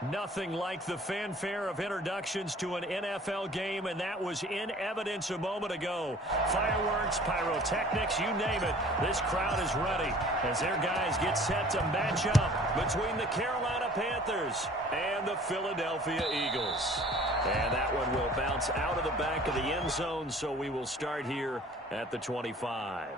Nothing like the fanfare of introductions to an NFL game, and that was in evidence a moment ago. Fireworks, pyrotechnics, you name it. This crowd is ready as their guys get set to match up between the Carolina Panthers and the Philadelphia Eagles. And that one will bounce out of the back of the end zone, so we will start here at the 25.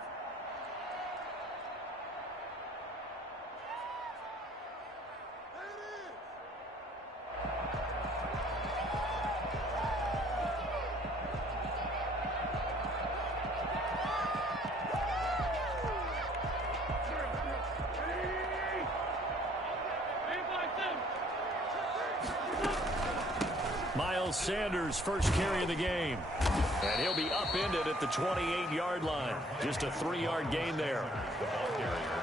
Sanders first carry of the game. And he'll be upended at the 28-yard line. Just a 3-yard gain there.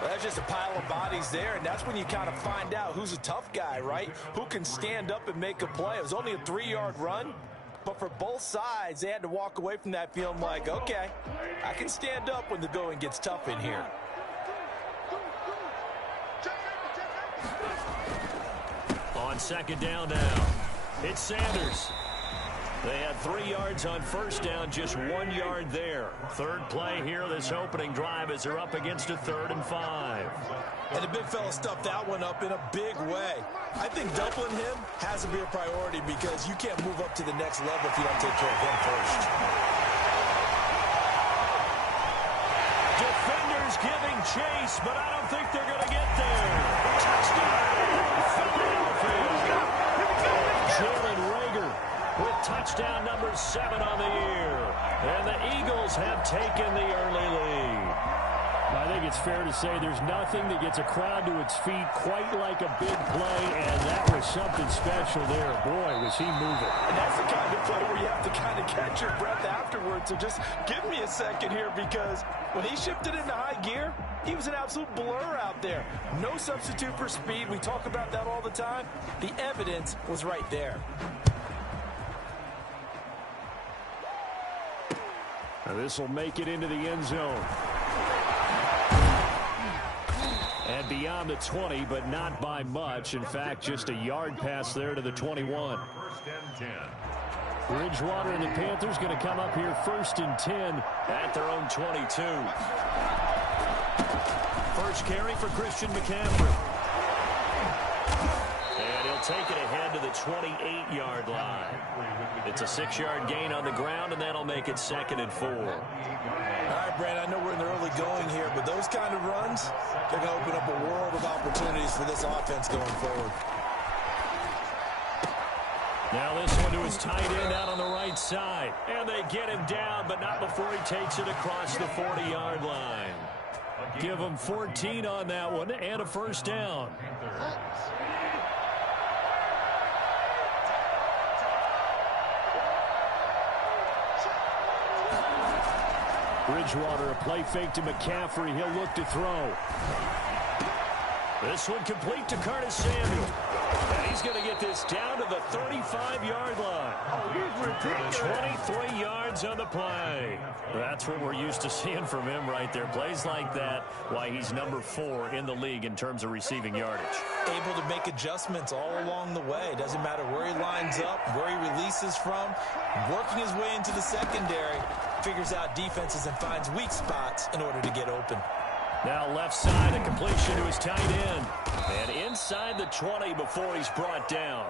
That's just a pile of bodies there, and that's when you kind of find out who's a tough guy, right? Who can stand up and make a play. It was only a 3-yard run, but for both sides, they had to walk away from that feeling like, okay, I can stand up when the going gets tough in here. On second down now, it's Sanders. They had 3 yards on first down, just 1 yard there. Third play here, this opening drive, as they're up against a 3rd and 5. And the big fella stuffed that one up in a big way. I think doubling him has to be a priority because you can't move up to the next level if you don't take care of him first. Defenders giving chase, but I don't think they're going to get there. Touchdown, Philadelphia. Jalen Reagor with touchdown number 7 on the year. And the Eagles have taken the early lead. I think it's fair to say there's nothing that gets a crowd to its feet quite like a big play, and that was something special there. Boy, was he moving. And that's the kind of play where you have to kind of catch your breath afterwards. So just give me a second here, because when he shifted into high gear, he was an absolute blur out there. No substitute for speed. We talk about that all the time. The evidence was right there. Now this will make it into the end zone. And beyond the 20, but not by much. In fact, just a yard pass there to the 21. Bridgewater and the Panthers going to come up here 1st and 10 at their own 22. First carry for Christian McCaffrey. And he'll take it ahead to the 28-yard line. It's a 6-yard gain on the ground, and that'll make it 2nd and 4. All right, Brad, I know we're in the early going here, but those kind of runs, they're going to open up a world of opportunities for this offense going forward. Now this one to his tight end out on the right side. And they get him down, but not before he takes it across the 40-yard line. Give him 14 on that one and a first down. Bridgewater, a play fake to McCaffrey. He'll look to throw. This one complete to Curtis Samuel. And he's going to get this down to the 35-yard line. Oh, he's ridiculous. 23 yards on the play. That's what we're used to seeing from him right there. Plays like that, why he's number 4 in the league in terms of receiving yardage. Able to make adjustments all along the way. Doesn't matter where he lines up, where he releases from. Working his way into the secondary. Figures out defenses and finds weak spots in order to get open. Now left side, a completion to his tight end. And inside the 20 before he's brought down.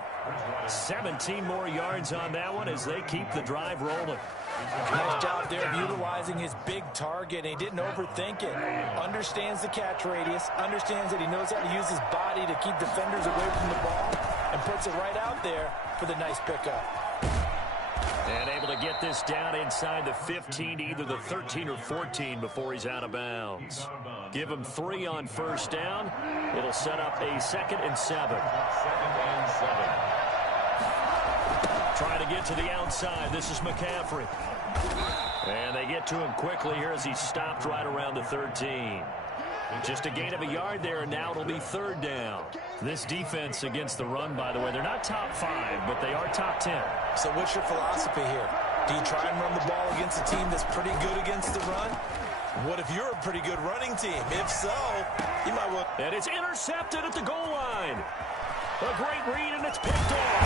17 more yards on that one as they keep the drive rolling. Nice job there of utilizing his big target. He didn't overthink it. Understands the catch radius. Understands that he knows how to use his body to keep defenders away from the ball. And puts it right out there for the nice pickup. And able to get this down inside the 15 to either the 13 or 14 before he's out of bounds. Give him 3 on first down. It'll set up a 2nd and 7. Trying to get to the outside. This is McCaffrey. And they get to him quickly here as he's stopped right around the 13. Just a gain of a yard there, and now it'll be 3rd down. This defense against the run, by the way, they're not top 5, but they are top 10. So what's your philosophy here? Do you try and run the ball against a team that's pretty good against the run? What if you're a pretty good running team? If so, you might want... And it's intercepted at the goal line. A great read, and it's picked off.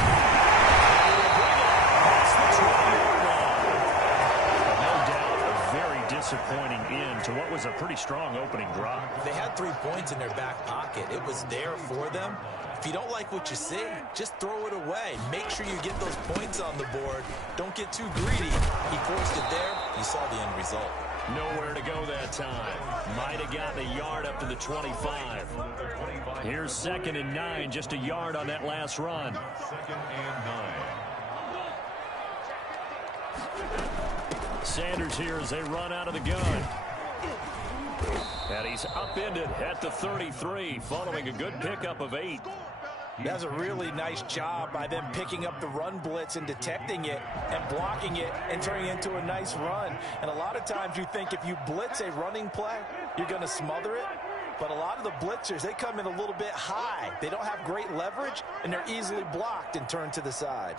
That's the 20-yard line. No doubt a very disappointing end to what was a pretty strong opening drive. They had 3 points in their back pocket. It was there for them. If you don't like what you see, just throw it away. Make sure you get those points on the board. Don't get too greedy. He forced it there. You saw the end result. Nowhere to go that time. Might have gotten a yard up to the 25. Here's 2nd and 9, just a yard on that last run. 2nd and 9. Sanders here as they run out of the gun. And he's upended at the 33, following a good pickup of 8. That's a really nice job by them picking up the run blitz and detecting it and blocking it and turning it into a nice run. And a lot of times you think if you blitz a running play, you're going to smother it. But a lot of the blitzers, they come in a little bit high. They don't have great leverage, and they're easily blocked and turned to the side.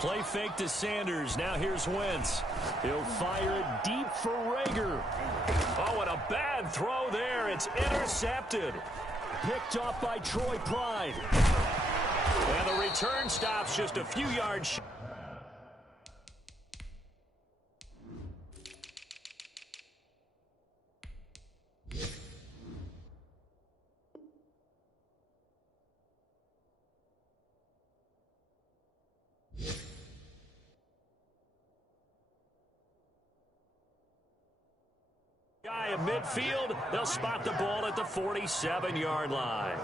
Play fake to Sanders. Now here's Wentz. He'll fire it deep for Rager. Oh, and a bad throw there. It's intercepted. Picked off by Troy Pride. And the return stops just a few yards. Guy in midfield, they'll spot the ball at the 47-yard line.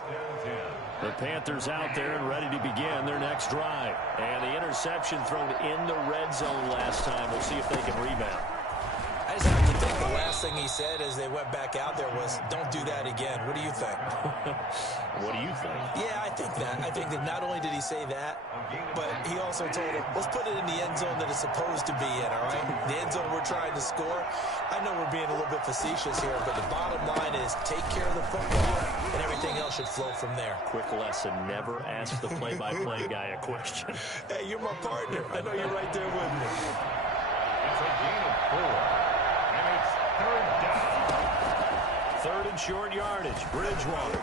The Panthers out there and ready to begin their next drive. And the interception thrown in the red zone last time. We'll see if they can rebound. I just have to think the last thing he said as they went back out there was, don't do that again. What do you think? What do you think? Yeah, I think that. I think that not only did he say that, but he also told him, let's put it in the end zone that it's supposed to be in, all right? The end zone we're trying to score. I know we're being a little bit facetious here, but the bottom line is take care of the football, and everything else should flow from there. Quick lesson, never ask the play-by-play guy a question. Hey, you're my partner. I know you're right there with me. It's a gain of 4. And it's 3rd down. 3rd and short yardage, Bridgewater.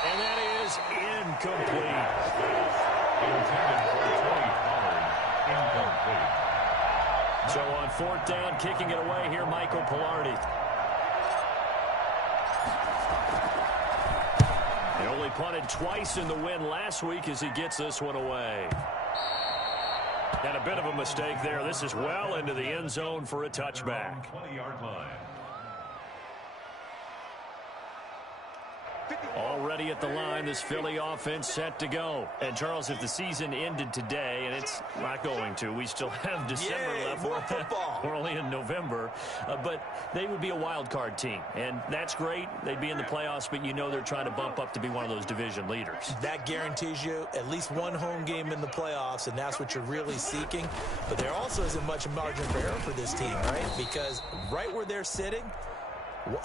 And that is incomplete. Intended for Tony Pollard. Incomplete. So on 4th down, kicking it away here, Michael Pilardi. He only punted twice in the win last week as he gets this one away. And a bit of a mistake there. This is well into the end zone for a touchback. 20-yard line. Already at the line, this Philly offense set to go. And, Charles, if the season ended today, and it's not going to, we still have December left. More football. We're only in November. But they would be a wild card team. And that's great. They'd be in the playoffs, but you know they're trying to bump up to be one of those division leaders. That guarantees you at least one home game in the playoffs, and that's what you're really seeking. But there also isn't much margin for error for this team, right? Because right where they're sitting,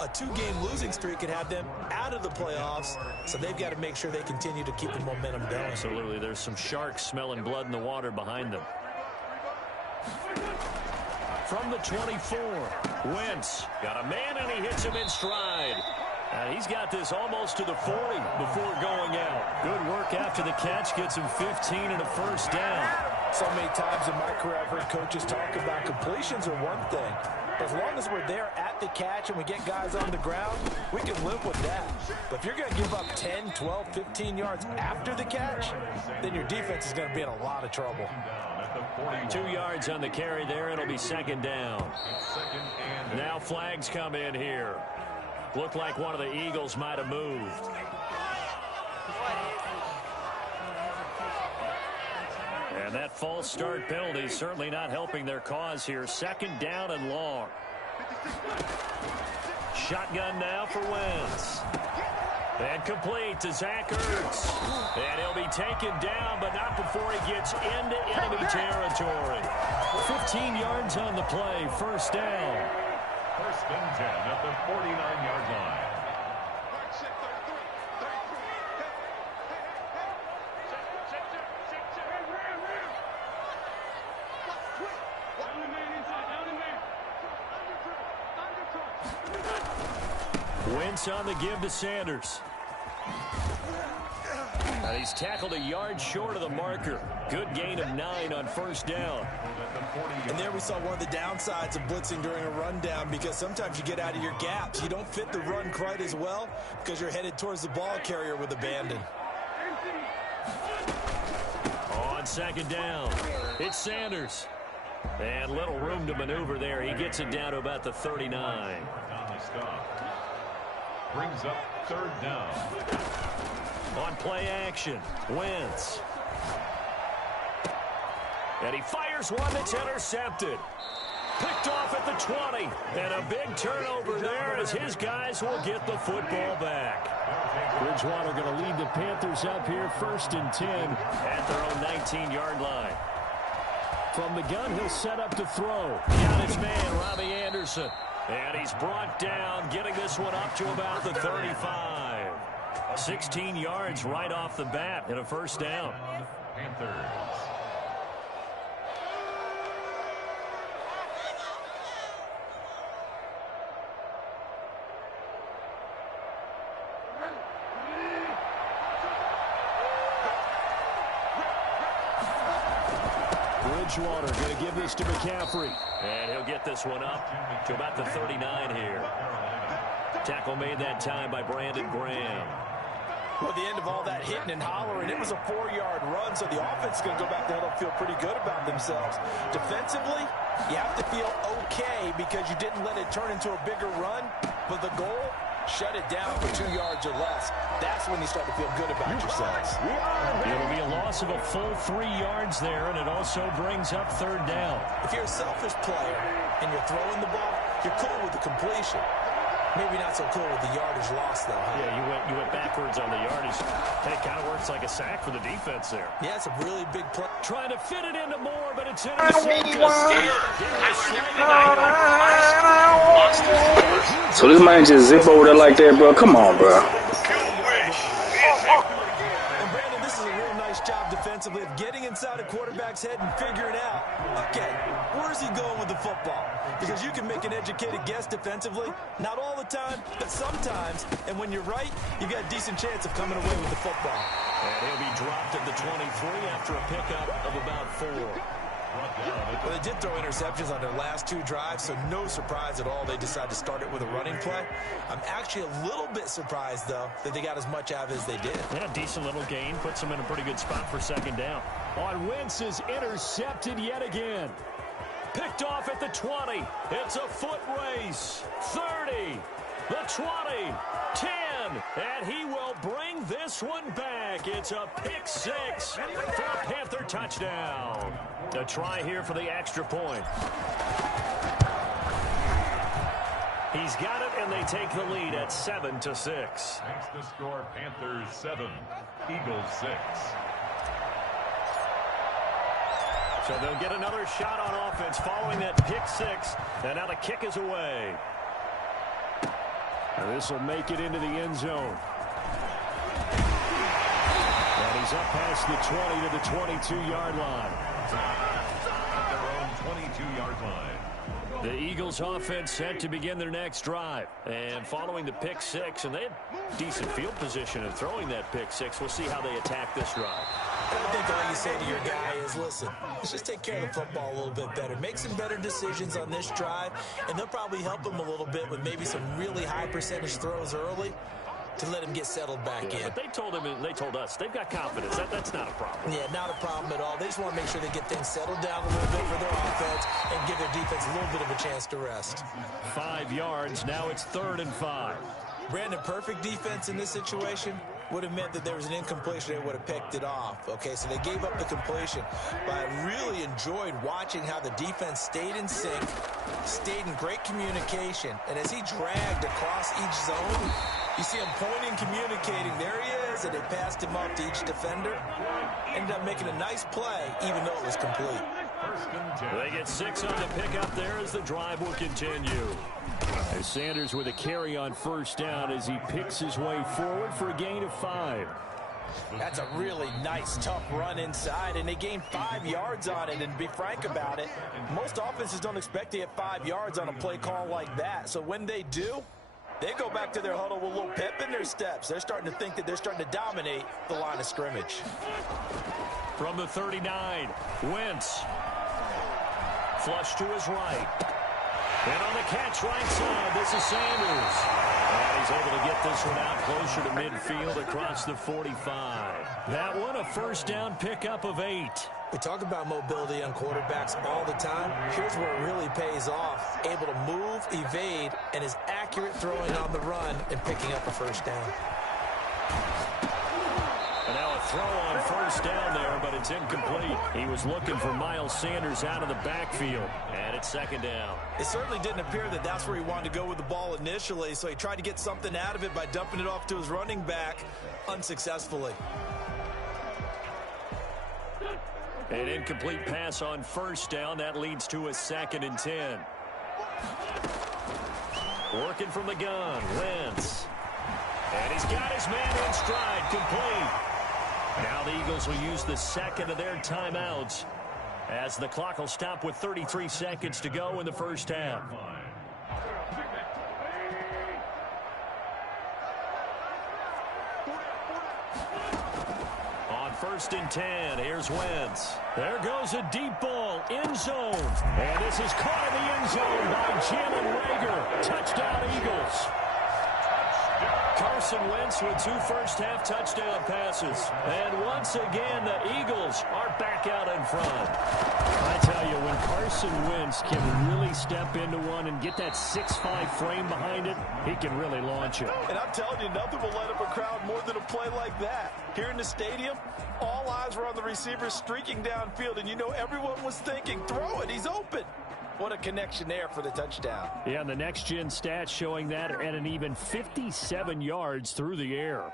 a 2-game losing streak could have them out of the playoffs, so they've got to make sure they continue to keep the momentum going. Absolutely. There's some sharks smelling blood in the water behind them. From the 24, Wentz got a man, and he hits him in stride. And he's got this almost to the 40 before going out. Good work after the catch. Gets him 15 and a 1st down. So many times in my career I've heard coaches talk about completions are one thing. But as long as we're there at the catch and we get guys on the ground, we can live with that. But if you're going to give up 10, 12, 15 yards after the catch, then your defense is going to be in a lot of trouble. 2 yards on the carry there. It'll be 2nd down. Now flags come in here. Looked like one of the Eagles might have moved. And that false start penalty certainly not helping their cause here. 2nd down and long. Shotgun now for Wentz. And complete to Zach Ertz. And he'll be taken down, but not before he gets into enemy territory. 15 yards on the play. 1st down. 1st and 10 at the 49-yard line. Wentz on the give to Sanders. And And he's tackled a yard short of the marker. Good gain of 9 on first down. And there we saw one of the downsides of blitzing during a rundown, because sometimes you get out of your gaps. You don't fit the run quite as well because you're headed towards the ball carrier with abandon. On second down, it's Sanders. And little room to maneuver there. He gets it down to about the 39. Brings up third down. On play action, Wentz. And he fires one that's intercepted. Picked off at the 20. And a big turnover there as his guys will get the football back. Bridgewater going to lead the Panthers up here 1st and 10. At their own 19-yard line. From the gun, he'll set up to throw. Got his man, Robbie Anderson. And he's brought down, getting this one up to about the 35. 16 yards right off the bat and a first down. Panthers. Bridgewater going to give this to McCaffrey. And he'll get this one up to about the 39 here. Tackle made that time by Brandon Graham. Well, at the end of all that hitting and hollering, it was a 4-yard run, so the offense is going to go back there and feel pretty good about themselves. Defensively, you have to feel okay because you didn't let it turn into a bigger run, but the goal, shut it down for 2 yards or less. That's when you start to feel good about yourselves. It'll be a loss of a full 3 yards there, and it also brings up third down. If you're a selfish player and you're throwing the ball, you're cool with the completion. Maybe not so cool with the yardage loss, though. Huh? Yeah, you went backwards on the yardage. Hey, it kind of works like a sack for the defense there. Yeah, it's a really big play. Trying to fit it into Moore, but it's intercepted. So this man just zip over there like that, bro. Come on, bro. And Brandon, this is a real nice job defensively of getting inside a quarterback's head and figuring out, okay, where's he going with the football? Because you can make an educated guess defensively. Not all the time, but sometimes. And when you're right, you've got a decent chance of coming away with the football. And he'll be dropped at the 23 after a pickup of about 4. Well, they did throw interceptions on their last 2 drives, so no surprise at all they decided to start it with a running play. I'm actually a little bit surprised, though, that they got as much out of it as they did. Yeah, decent little gain. Puts them in a pretty good spot for second down. On Wentz is intercepted yet again. Picked off at the 20. It's a foot race. 30. The 20. 10. And he will bring this one back. It's a pick 6 for a Panther touchdown. A try here for the extra point. He's got it, and they take the lead at 7-6. Makes the score Panthers 7, Eagles 6. So they'll get another shot on offense following that pick 6. And now the kick is away. And this will make it into the end zone. And he's up past the 20 to the 22-yard line. At their own 22-yard line. The Eagles offense set to begin their next drive. And following the pick 6, and they had decent field position in throwing that pick 6. We'll see how they attack this drive. I think all you say to your guy is, listen, let's just take care of the football a little bit better. Make some better decisions on this drive, and they'll probably help him a little bit with maybe some really high percentage throws early to let him get settled back in. But they told him, and they told us, they've got confidence. That's not a problem. Yeah, not a problem at all. They just want to make sure they get things settled down a little bit for their offense and give their defense a little bit of a chance to rest. 5 yards. Now it's 3rd and 5. Brandon, perfect defense in this situation would have meant that there was an incompletion. They would have picked it off. Okay, so they gave up the completion. But I really enjoyed watching how the defense stayed in sync, stayed in great communication. And as he dragged across each zone, you see him pointing, communicating. There he is, and they passed him off to each defender. Ended up making a nice play, even though it was complete. They get 6 on the pickup there as the drive will continue. As Sanders with a carry on first down as he picks his way forward for a gain of 5. That's a really nice, tough run inside, and they gained 5 yards on it. And to be frank about it, most offenses don't expect to get 5 yards on a play call like that. So when they do, They go back to their huddle with a little pep in their steps. They're starting to think that they're starting to dominate the line of scrimmage. From the 39, Wentz. Flush to his right. And on the catch right side, this is Sanders. And he's able to get this one out closer to midfield across the 45. That one, a first down pickup of 8. We talk about mobility on quarterbacks all the time. Here's where it really pays off. Able to move, evade, and is accurate throwing on the run and picking up a first down. And now a throw on first down there, but it's incomplete. He was looking for Miles Sanders out of the backfield, and it's second down. It certainly didn't appear that that's where he wanted to go with the ball initially, so he tried to get something out of it by dumping it off to his running back unsuccessfully. An incomplete pass on first down. That leads to a 2nd and 10. Working from the gun, Wentz. And he's got his man in stride, complete. Now the Eagles will use the second of their timeouts as the clock will stop with 33 seconds to go in the first half. On 1st and 10, here's Wentz. There goes a deep ball, end zone. And this is caught in the end zone by Jalen Reagor. Touchdown, Eagles. Carson Wentz with 2 first-half touchdown passes. And once again, the Eagles are back out in front. I tell you, when Carson Wentz can really step into one and get that 6'5" frame behind it, he can really launch it. And I'm telling you, nothing will light up a crowd more than a play like that. Here in the stadium, all eyes were on the receiver streaking downfield, and you know everyone was thinking, throw it, he's open. What a connection there for the touchdown. Yeah, and the next-gen stats showing that at an even 57 yards through the air.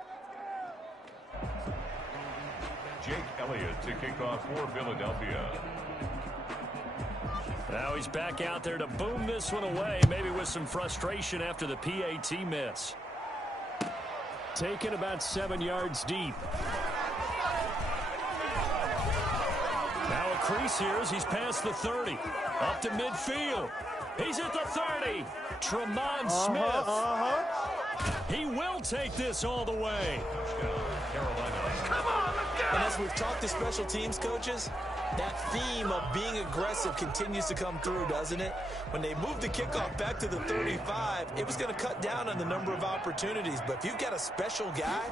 Jake Elliott to kick off for Philadelphia. Now he's back out there to boom this one away, maybe with some frustration after the PAT miss. Taken about 7 yards deep. Now a crease here as he's past the 30. Up to midfield. He's at the 30. Tremont Smith. He will take this all the way. Come on, let's go! And as we've talked to special teams coaches, that theme of being aggressive continues to come through, doesn't it? When they moved the kickoff back to the 35, it was going to cut down on the number of opportunities. But if you've got a special guy,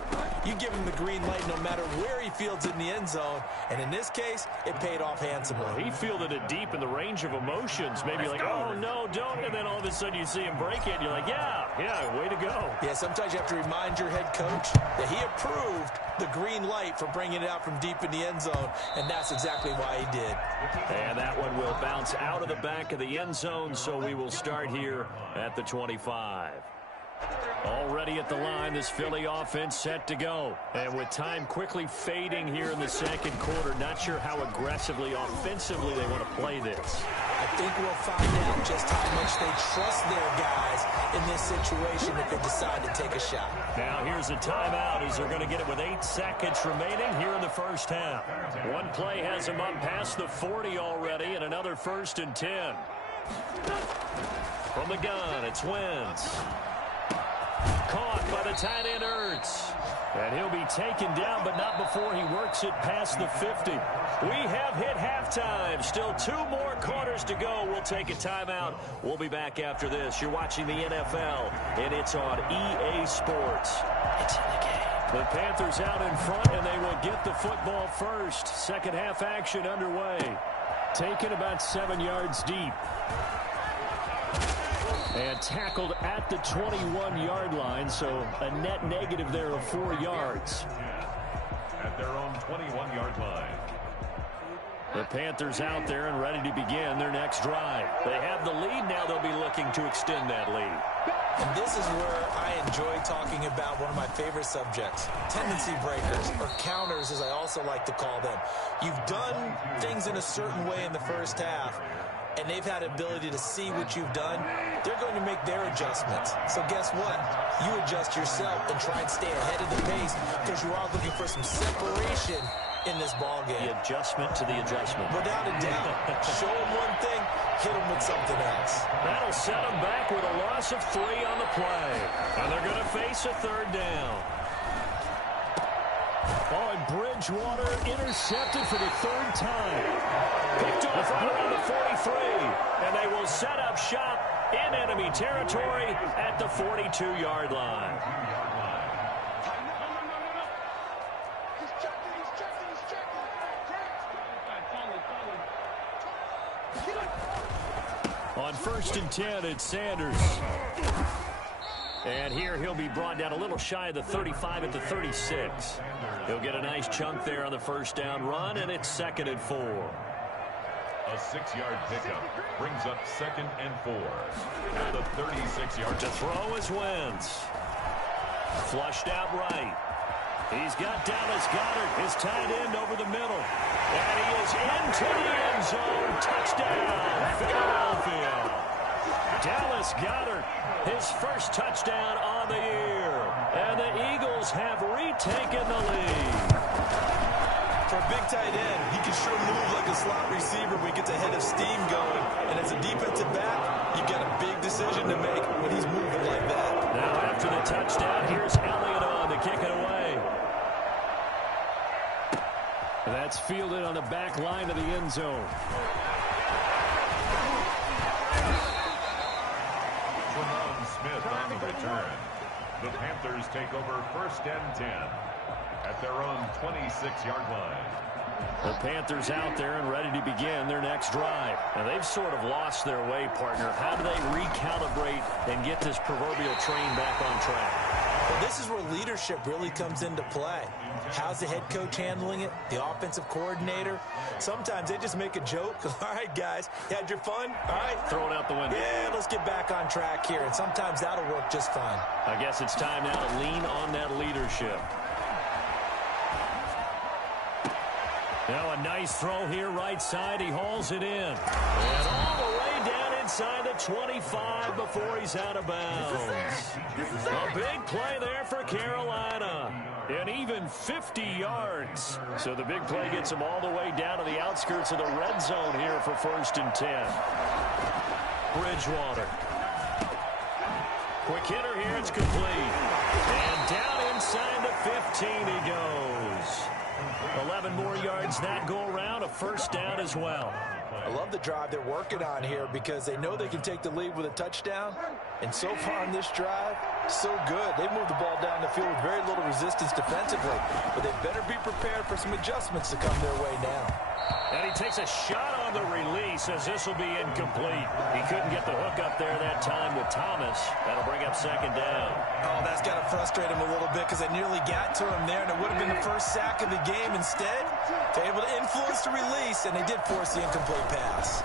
you give him the green light no matter where he fields in the end zone. And in this case, it paid off handsomely. He fielded it deep in the range of emotions. Maybe like, oh, no, don't. And then all of a sudden you see him break it, and you're like, yeah, way to go. Yeah, sometimes you have to remind your head coach that he approved the green light for bringing it out from deep in the end zone, and that's exactly why he did. And that one will bounce out of the back of the end zone, so we will start here at the 25. Already at the line, this Philly offense set to go. And with time quickly fading here in the second quarter, not sure how aggressively, offensively they want to play this. I think we'll find out just how much they trust their guys in this situation if they decide to take a shot. Now here's a timeout as they're going to get it with 8 seconds remaining here in the first half. One play has them up past the 40 already, and another 1st and 10. From the gun, it's Wentz. Caught by the tight end Ertz. And he'll be taken down, but not before he works it past the 50. We have hit halftime. Still 2 more quarters to go. We'll take a timeout. We'll be back after this. You're watching the NFL, and it's on EA Sports. It's in the game. The Panthers out in front, and they will get the football first. Second half action underway. Taken about 7 yards deep. And tackled at the 21-yard line, so a net negative there of 4 yards. At their own 21-yard line. The Panthers out there and ready to begin their next drive. They have the lead. Now they'll be looking to extend that lead. And this is where I enjoy talking about one of my favorite subjects, tendency breakers, or counters as I also like to call them. You've done things in a certain way in the first half, and they've had ability to see what you've done. They're going to make their adjustments. So guess what? You adjust yourself and try and stay ahead of the pace because you are looking for some separation in this ball game. The adjustment to the adjustment. Without a doubt. Show them one thing, hit them with something else. That'll set them back with a loss of 3 on the play. And they're going to face a third down. Oh, and Bridgewater intercepted for the third time. Picked off right around the 43. And they will set up shop in enemy territory at the 42-yard line. On 1st and 10, it's Sanders. And here he'll be brought down a little shy of the 35 at the 36. He'll get a nice chunk there on the first down run, and it's 2nd and 4. A 6-yard pickup brings up 2nd and 4. At the 36-yard. To throw is Wentz. Flushed out right. He's got Dallas Goedert, his tight end, over the middle. And he is into the end zone. Touchdown, Philadelphia. Dallas Goedert, his first touchdown on the year. And the Eagles have retaken the lead. For a big tight end, he can sure move like a slot receiver when he gets a head of steam going. And as a defensive back, you've got a big decision to make when he's moving like that. Now after the touchdown, here's Elliott on to kick it away. That's fielded on the back line of the end zone. Tremont Smith on the return. The Panthers take over 1st and 10 at their own 26-yard line. The Panthers out there and ready to begin their next drive. And they've sort of lost their way, partner. How do they recalibrate and get this proverbial train back on track? Well, this is where leadership really comes into play. How's the head coach handling it? The offensive coordinator? Sometimes they just make a joke. All right, guys, you had your fun? All right. Throw it out the window. Yeah, let's get back on track here. And sometimes that'll work just fine. I guess it's time now to lean on that leadership. Now a nice throw here right side. He hauls it in. And all the way down inside the 25 before he's out of bounds. A big play there for Carolina. And even 50 yards. So the big play gets him all the way down to the outskirts of the red zone here for 1st and 10. Bridgewater. Quick hitter here. It's complete. And down inside the 15 he goes. 11 more yards that go around, a first down as well. I love the drive they're working on here because they know they can take the lead with a touchdown. And so far on this drive, so good. They moved the ball down the field with very little resistance defensively. But they better be prepared for some adjustments to come their way now. And he takes a shot on the release as this will be incomplete. He couldn't get the hook up there that time with Thomas. That'll bring up 2nd down. Oh, that's got to frustrate him a little bit because they nearly got to him there, and it would have been the first sack of the game. Instead, they're able to influence the release, and they did force the incomplete pass.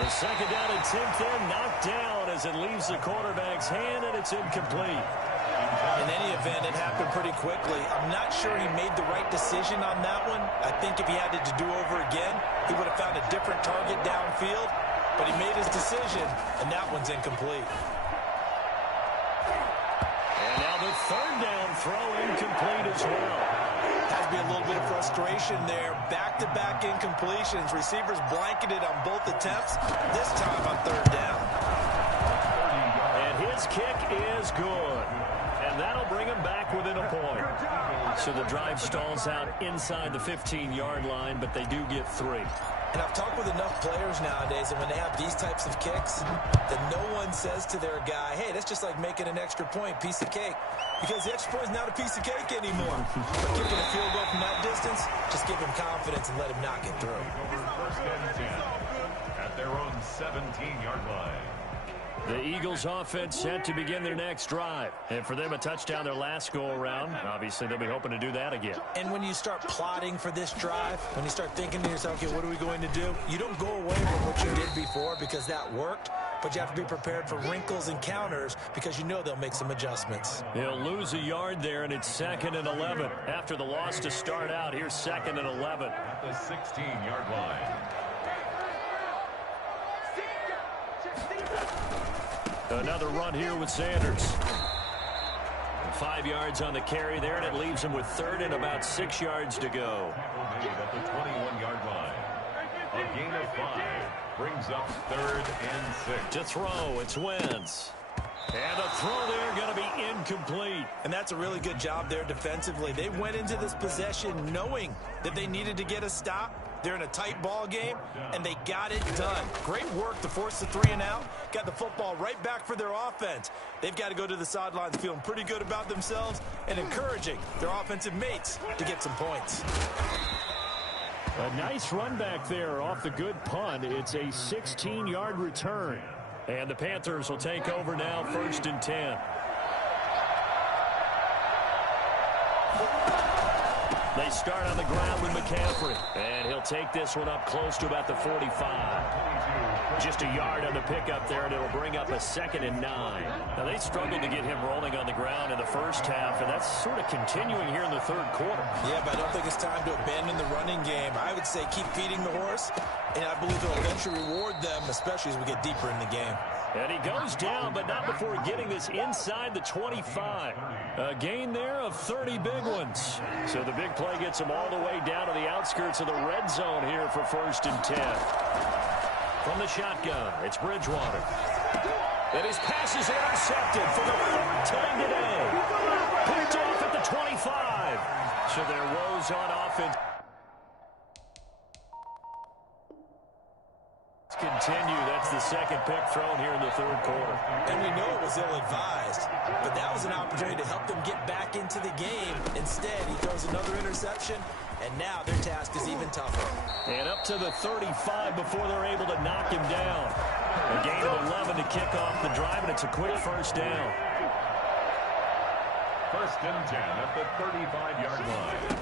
The 2nd down and 10th in, knocked down as it leaves the quarterback's hand, and it's incomplete. In any event, it happened pretty quickly. I'm not sure he made the right decision on that one. I think if he had it to do over again, he would have found a different target downfield. But he made his decision, and that one's incomplete. And now the 3rd down throw incomplete as well. Has to be a little bit of frustration there. Back-to-back incompletions. Receivers blanketed on both attempts, this time on 3rd down. And his kick is good. And that'll bring him back within a point. So the drive stalls out inside the 15-yard line, but they do get 3. And I've talked with enough players nowadays, and when they have these types of kicks, that no one says to their guy, hey, that's just like making an extra point, piece of cake. Because the extra point is not a piece of cake anymore. But kicking a field goal from that distance, just give him confidence and let him knock it through. 1st and 10 at their own 17-yard line. The Eagles offense set to begin their next drive. And for them, a touchdown their last go-around. Obviously, they'll be hoping to do that again. And when you start plotting for this drive, when you start thinking to yourself, okay, what are we going to do? You don't go away from what you did before because that worked. But you have to be prepared for wrinkles and counters because you know they'll make some adjustments. They'll lose a yard there, and it's 2nd and 11. After the loss to start out, here's 2nd and 11. At the 16-yard line. Another run here with Sanders. about 5 yards on the carry there, and it leaves him with third and about 6 yards to go. At the 21-yard line. A gain of 5 brings up 3rd and 6. To throw, it's Wentz. And the throw there going to be incomplete. And that's a really good job there defensively. They went into this possession knowing that they needed to get a stop. They're in a tight ball game, and they got it done. Great work to force the 3 and out. Got the football right back for their offense. They've got to go to the sidelines feeling pretty good about themselves and encouraging their offensive mates to get some points. A nice run back there off the good punt. It's a 16-yard return. And the Panthers will take over now, 1st and 10. They start on the ground with McCaffrey. And he'll take this one up close to about the 45. Just a yard on the pickup there, and it'll bring up a 2nd and 9. Now, they struggled to get him rolling on the ground in the first half, and that's sort of continuing here in the 3rd quarter. Yeah, but I don't think it's time to abandon the running game. I would say keep feeding the horse, and I believe it'll eventually reward them, especially as we get deeper in the game. And he goes down, but not before getting this inside the 25. A gain there of 30 big ones. So the big play gets him all the way down to the outskirts of the red zone here for 1st and 10. From the shotgun, it's Bridgewater. And his pass is intercepted for the 3rd time today. Picked off at the 25. So their woes on offense continue. That's the 2nd pick thrown here in the 3rd quarter. And we know it was ill-advised, but that was an opportunity to help them get back into the game. Instead, he throws another interception, and now their task is even tougher. And up to the 35 before they're able to knock him down. A gain of 11 to kick off the drive, and it's a quick 1st down. 1st and 10 at the 35-yard line.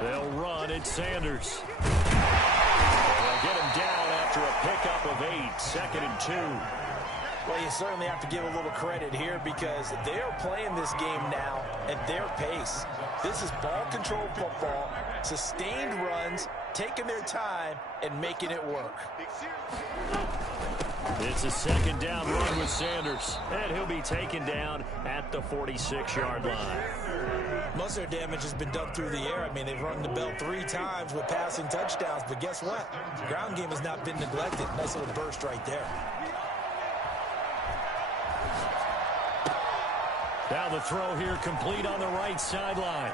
They'll run. It's Sanders. They'll get him down after a pickup of 8. 2nd and 2. Well, you certainly have to give a little credit here because they're playing this game now at their pace. This is ball control football, sustained runs, taking their time, and making it work. It's a 2nd down run with Sanders, and he'll be taken down at the 46-yard line. Most of their damage has been done through the air. I mean, they've rung the bell 3 times with passing touchdowns, but guess what? The ground game has not been neglected. Nice little burst right there. Now the throw here complete on the right sideline.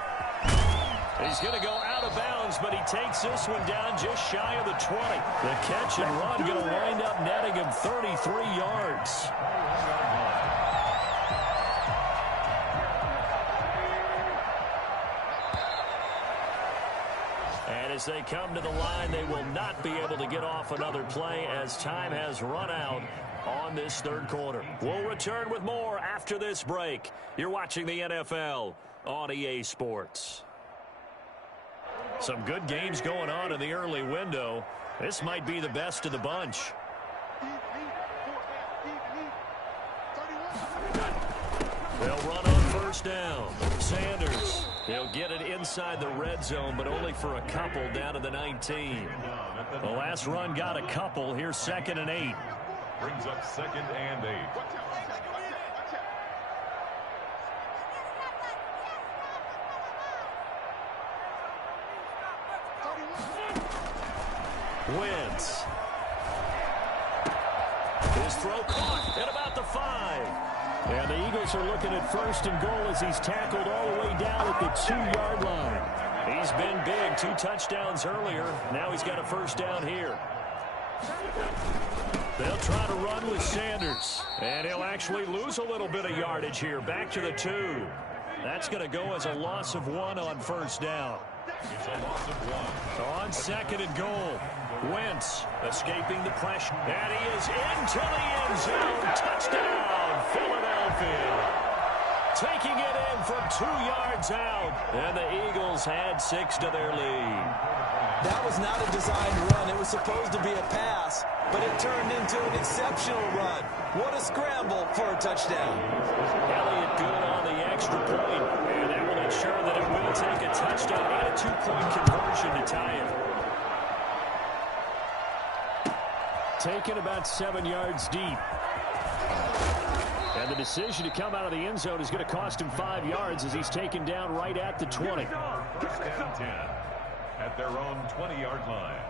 He's going to go out of bounds, but he takes this one down just shy of the 20. The catch and run going to wind up netting him 33 yards. And as they come to the line, they will not be able to get off another play as time has run out on this 3rd quarter. We'll return with more after this break. You're watching the NFL on EA Sports. Some good games going on in the early window. This might be the best of the bunch. They'll run on 1st down. Sanders. He'll get it inside the red zone, but only for a couple down to the 19. The last run got a couple. Here's 2nd and 8. Brings up 2nd and 8. Wentz. His throw caught at about the 5. And the Eagles are looking at 1st and goal as he's tackled all the way down at the 2-yard line. He's been big. 2 touchdowns earlier. Now he's got a 1st down here. They'll try to run with Sanders. And he'll actually lose a little bit of yardage here. Back to the 2. That's going to go as a loss of 1 on 1st down. It's a loss of 1. On 2nd and goal. Wentz escaping the pressure. And he is into the end zone. Touchdown, Philadelphia. Taking it in from 2 yards out. And the Eagles add 6 to their lead. That was not a designed run. It was supposed to be a pass, but it turned into an exceptional run. What a scramble for a touchdown. Elliott good on the extra point. And that will ensure that it will take a touchdown and a 2-point conversion to tie it. Taken about 7 yards deep. And the decision to come out of the end zone is going to cost him 5 yards as he's taken down right at the 20. First and 10 at their own 20-yard line.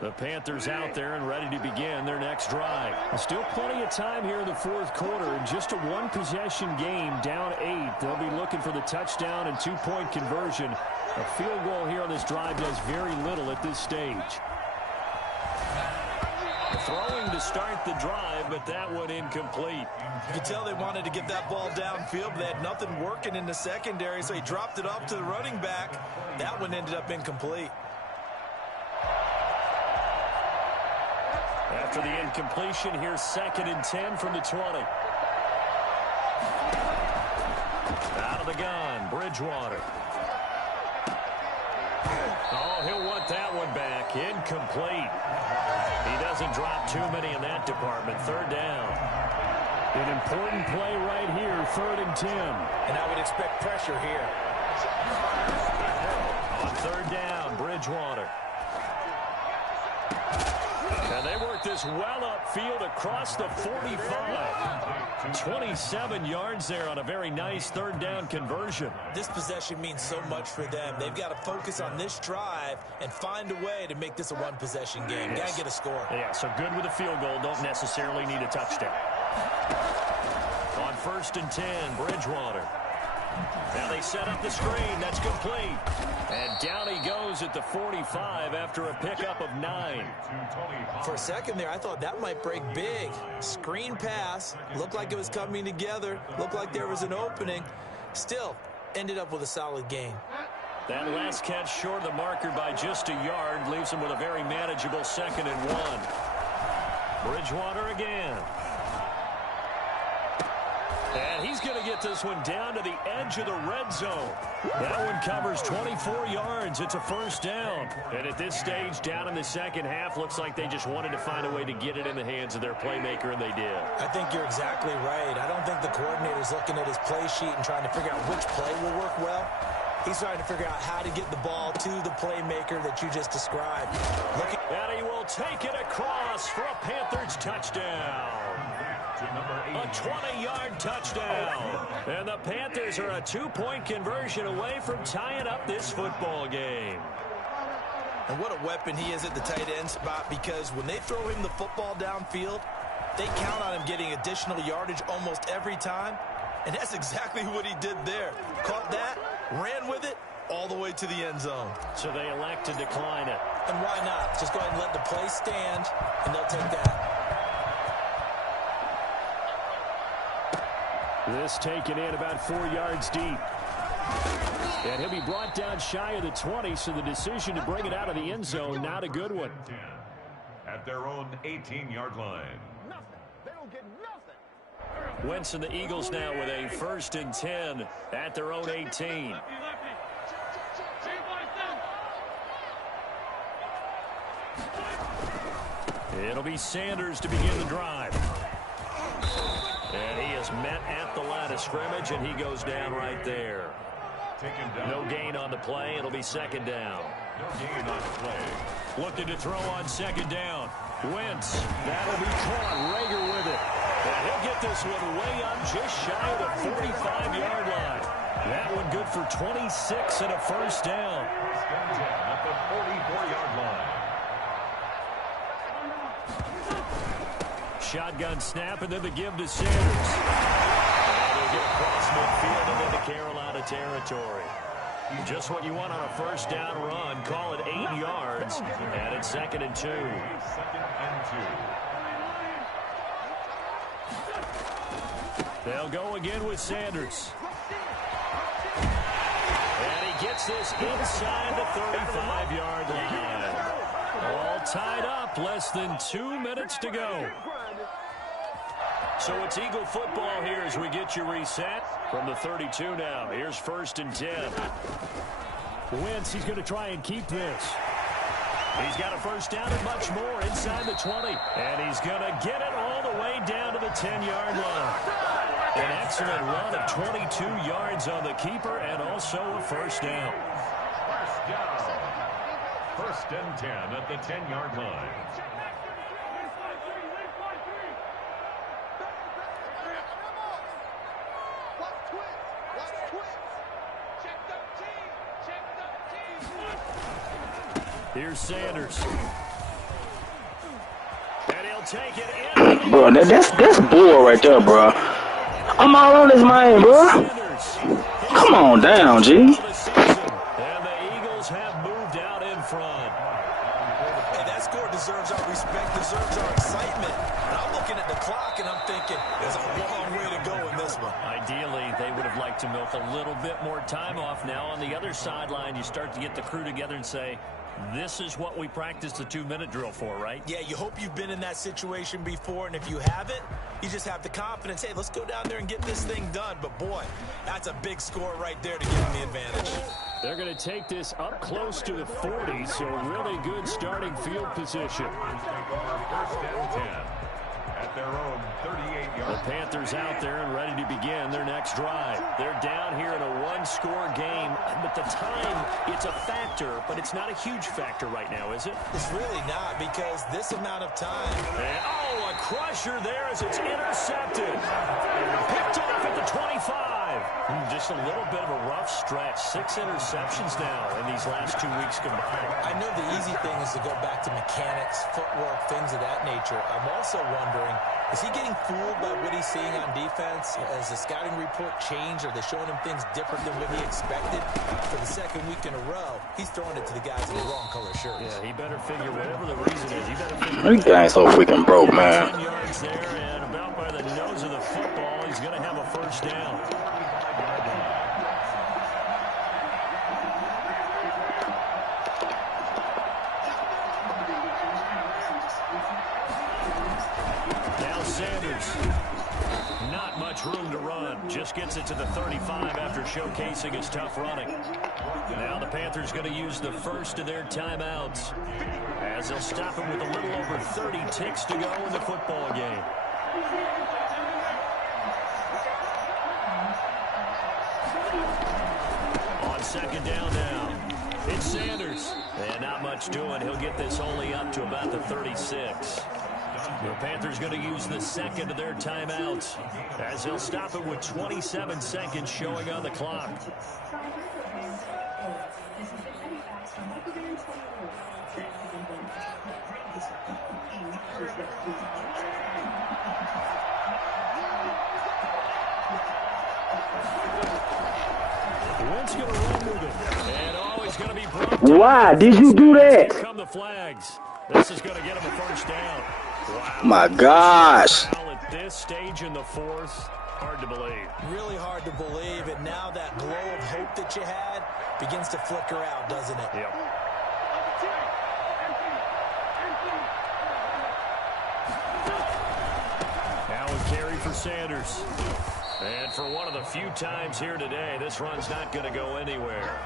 The Panthers out there and ready to begin their next drive. Still plenty of time here in the fourth quarter. And just a one-possession game, down 8. They'll be looking for the touchdown and two-point conversion. A field goal here on this drive does very little at this stage. Throwing to start the drive, but that one incomplete. You could tell they wanted to get that ball downfield, but they had nothing working in the secondary, so he dropped it off to the running back. That one ended up incomplete. After the incompletion, here's 2nd and 10 from the 20. Out of the gun, Bridgewater. Oh, he'll want that one back. Incomplete. He doesn't drop too many in that department. 3rd down. An important play right here, 3rd and 10. And I would expect pressure here. On 3rd down, Bridgewater. And they work this well upfield across the 45. 27 yards there on a very nice 3rd down conversion. This possession means so much for them. They've got to focus on this drive and find a way to make this a one-possession game. Yes. Got to get a score. Yeah, so good with a field goal. Don't necessarily need a touchdown. On 1st and 10, Bridgewater. Now they set up the screen. That's complete. And down he goes at the 45 after a pickup of 9. For a second there, I thought that might break big. Screen pass. Looked like it was coming together. Looked like there was an opening. Still, ended up with a solid gain. That last catch short of the marker by just a yard leaves him with a very manageable 2nd and 1. Bridgewater again. And he's going to get this one down to the edge of the red zone. That one covers 24 yards. It's a 1st down. And at this stage, down in the second half, looks like they just wanted to find a way to get it in the hands of their playmaker, and they did. I think you're exactly right. I don't think the coordinator's looking at his play sheet and trying to figure out which play will work well. He's trying to figure out how to get the ball to the playmaker that you just described. And he will take it across for a Panthers touchdown. A 20-yard touchdown. And the Panthers are a 2-point conversion away from tying up this football game. And what a weapon he is at the tight end spot, because when they throw him the football downfield, they count on him getting additional yardage almost every time. And that's exactly what he did there. Caught that, ran with it, all the way to the end zone. So they elect to decline it. And why not? Just go ahead and let the play stand, and they'll take that. This taken in about 4 yards deep. And he'll be brought down shy of the 20, so the decision to bring it out of the end zone, not a good one. At their own 18-yard line. They don't get nothing. Wentz and the Eagles now with a 1st and 10 at their own 18. It'll be Sanders to begin the drive. And he is met at the line of scrimmage, and he goes down right there. No gain on the play. It'll be 2nd down. No gain on the play. Looking to throw on 2nd down. Wentz. That'll be caught. Rager with it. And he'll get this one way up just shy of the 45-yard line. That one good for 26 and a 1st down. 1st and 10 at the 44-yard line. Shotgun snap, and then the give to Sanders. And he'll get across midfield and into Carolina territory. Just what you want on a 1st down run. Call it 8 yards, and it's 2nd and 2. 2nd and 2. They'll go again with Sanders. And he gets this inside the 35-yard line. All tied up, less than 2 minutes to go. So it's Eagle football here as we get you reset from the 32 now. Here's 1st and 10. Wentz, he's going to try and keep this. He's got a 1st down and much more inside the 20. And he's going to get it all the way down to the 10-yard line. An excellent run of 22 yards on the keeper and also a 1st down. 1st down. First and 10 at the 10-yard line. Here's Sanders. And he'll take it in. Bro, that's bull right there, bro. I'm all on this man, bro. Come on down, G. And the Eagles have moved out in front. Hey, that score deserves our respect, deserves our excitement. And I'm looking at the clock and I'm thinking, there's a long way to go in this one. Ideally, they would have liked to milk a little bit more time off. Now on the other sideline, you start to get the crew together and say, this is what we practiced the 2-minute drill for, right? Yeah, you hope you've been in that situation before, and if you haven't, you just have the confidence, hey, let's go down there and get this thing done. But, boy, that's a big score right there to give them the advantage. They're going to take this up close to the 40, so really good starting field position. First and 10 at their own 38-yard. The Panthers out there and ready to begin their next drive. They're down here in a one-score game, but the time, it's a factor, but it's not a huge factor right now, is it? It's really not, because this amount of time. And, oh, a crusher there as it's intercepted. Picked off at the 25. Just a little bit of a rough stretch. 6 interceptions now in these last 2 weeks combined. I know the easy thing is to go back to mechanics, footwork, things of that nature. I'm also wondering, is he getting fooled by what he's seeing on defense? Has the scouting report changed? Are they showing him things different than what he expected? For the second week in a row, he's throwing it to the guys in the wrong color shirts. Yeah, he better figure whatever the reason is. He better figure. These guys so freaking broke, man. 10 yards there, and about by the nose of the football, he's going to have a first down. Now Sanders. Not much room to run. Just gets it to the 35 after showcasing his tough running. Now the Panthers going to use the first of their timeouts, as they'll stop him with a little over 30 ticks to go in the football game. On second down now, it's Sanders. And not much doing. He'll get this only up to about the 36. The Panthers going to use the second of their timeouts, as he'll stop it with 27 seconds showing on the clock. Wentz going to run with it. And always going to be brought down. Why did you do that? Here come the flags. This is going to get him a first down. Wow. My gosh. At this stage in the fourth, hard to believe. Really hard to believe, and now that glow of hope that you had begins to flicker out, doesn't it? Yep. Now a carry for Sanders. And for one of the few times here today, this run's not going to go anywhere.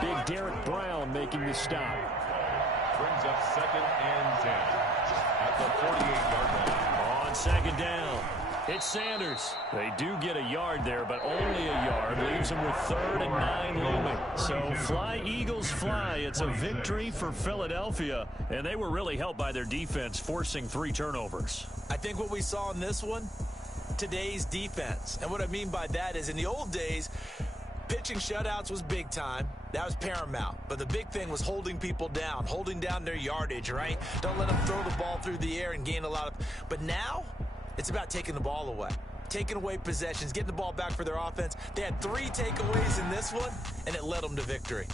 Big Derek Brown making the stop. Brings up second and 10 at the 48-yard line. On second down, it's Sanders. They do get a yard there, but only a yard. Leaves them with 3rd and 9 looming. So fly, Eagles, fly. It's a victory for Philadelphia, and they were really helped by their defense, forcing 3 turnovers. I think what we saw in this one, today's defense. And what I mean by that is in the old days, pitching shutouts was big time. That was paramount. But the big thing was holding people down, holding down their yardage, right? Don't let them throw the ball through the air and gain a lot of... But now, it's about taking the ball away. Taking away possessions, getting the ball back for their offense. They had 3 takeaways in this one, and it led them to victory.